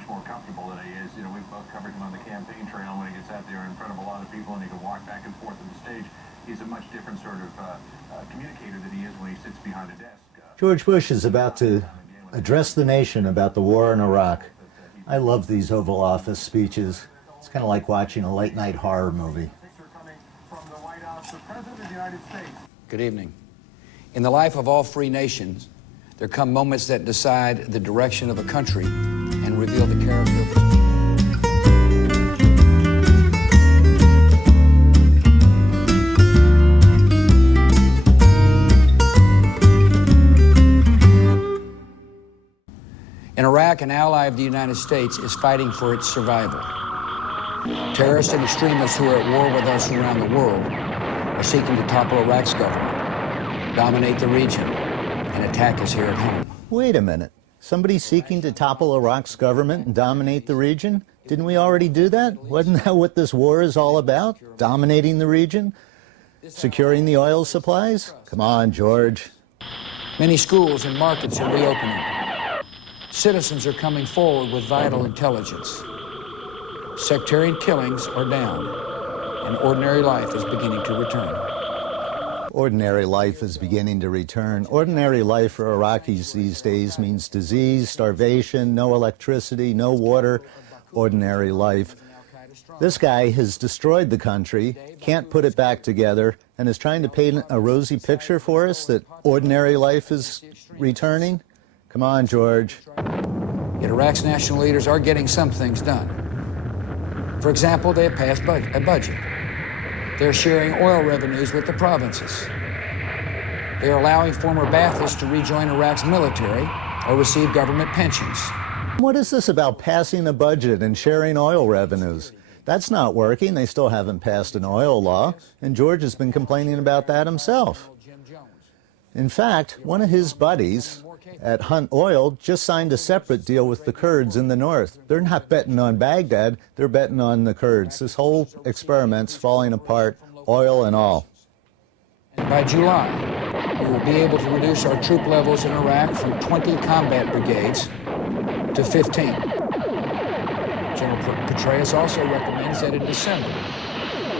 much more comfortable than he is. You know, we've both covered him on the campaign trail when he gets out there in front of a lot of people and he can walk back and forth on the stage. He's a much different sort of communicator than he is when he sits behind a desk. George Bush is about to address the nation about the war in Iraq. I love these Oval Office speeches. It's kind of like watching a late-night horror movie. Good evening. In the life of all free nations, there come moments that decide the direction of a country and reveal the character of its people. In Iraq, an ally of the United States is fighting for its survival. Terrorists and extremists who are at war with us around the world are seeking to topple Iraq's government, dominate the region, and attack us here at home. Wait a minute. Somebody seeking to topple Iraq's government and dominate the region? Didn't we already do that? Wasn't that what this war is all about? Dominating the region? Securing the oil supplies? Come on, George. Many schools and markets are reopening. Citizens are coming forward with vital intelligence. Sectarian killings are down, and ordinary life is beginning to return. Ordinary life is beginning to return. Ordinary life for Iraqis these days means disease, starvation, no electricity, no water. Ordinary life. This guy has destroyed the country, can't put it back together, and is trying to paint a rosy picture for us that ordinary life is returning. Come on, George. Yet Iraq's national leaders are getting some things done. For example, they have passed a budget. They're sharing oil revenues with the provinces. They are allowing former Baathists to rejoin Iraq's military or receive government pensions. What is this about passing a budget and sharing oil revenues? That's not working. They still haven't passed an oil law, and George has been complaining about that himself. In fact, one of his buddies at Hunt Oil just signed a separate deal with the Kurds in the north. They're not betting on Baghdad, they're betting on the Kurds. This whole experiment's falling apart, oil and all. By July, we will be able to reduce our troop levels in Iraq from 20 combat brigades to 15. General Petraeus also recommends that in December,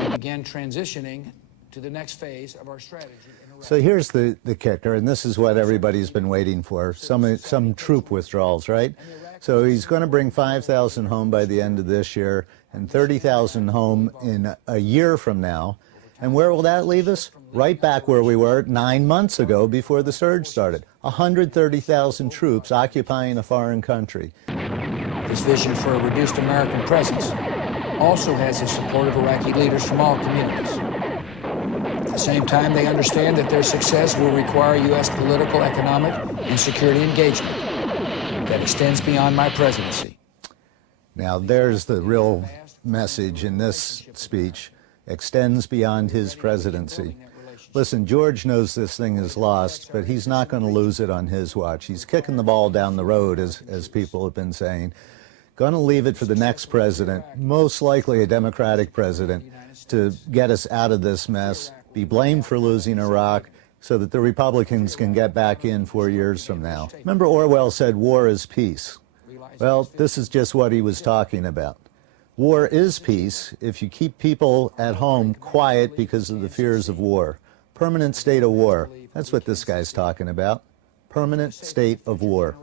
we begin transitioning to the next phase of our strategy. So here's the kicker, and this is what everybody's been waiting for, some troop withdrawals, right? So he's going to bring 5,000 home by the end of this year and 30,000 home in a year from now. And where will that leave us? Right back where we were 9 months ago before the surge started. 130,000 troops occupying a foreign country. This vision for a reduced American presence also has the support of Iraqi leaders from all communities. At the same time, they understand that their success will require U.S. political, economic, and security engagement that extends beyond my presidency. Now, there's the real message in this speech, extends beyond his presidency. Listen, George knows this thing is lost, but he's not going to lose it on his watch. He's kicking the ball down the road, as people have been saying. Going to leave it for the next president, most likely a Democratic president, to get us out of this mess, be blamed for losing Iraq, so that the Republicans can get back in 4 years from now. Remember, Orwell said war is peace. Well, this is just what he was talking about. War is peace if you keep people at home quiet because of the fears of war. Permanent state of war. That's what this guy's talking about. Permanent state of war.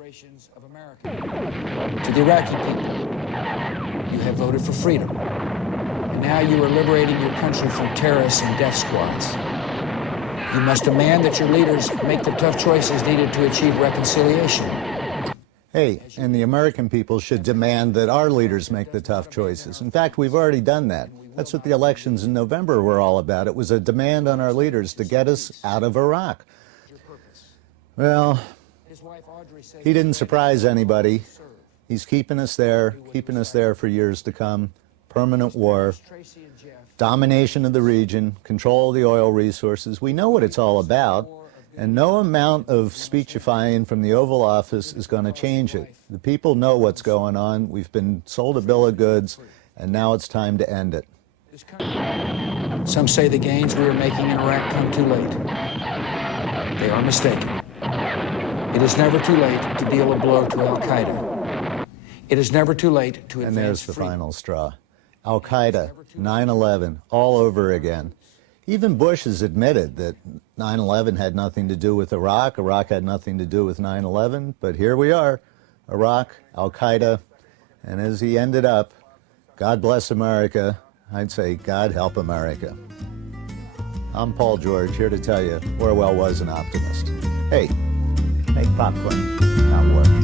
To the Iraqi people, you have voted for freedom. And now you are liberating your country from terrorists and death squads. You must demand that your leaders make the tough choices needed to achieve reconciliation. Hey, and the American people should demand that our leaders make the tough choices. In fact, we've already done that. That's what the elections in November were all about. It was a demand on our leaders to get us out of Iraq. Well, he didn't surprise anybody. He's keeping us there for years to come. Permanent war, domination of the region, control of the oil resources. We know what it's all about, and no amount of speechifying from the Oval Office is going to change it. The people know what's going on. We've been sold a bill of goods, and now it's time to end it. Some say the gains we are making in Iraq come too late. They are mistaken. It is never too late to deal a blow to al-Qaeda. It is never too late to advance And there's the freedom. final straw. Al-Qaeda, 9/11, all over again. Even Bush has admitted that 9/11 had nothing to do with Iraq. Iraq had nothing to do with 9/11. But here we are, Iraq, Al-Qaeda, and as he ended up, God bless America, I'd say God help America. I'm Paul George, here to tell you Orwell was an optimist. Hey, make popcorn, not war.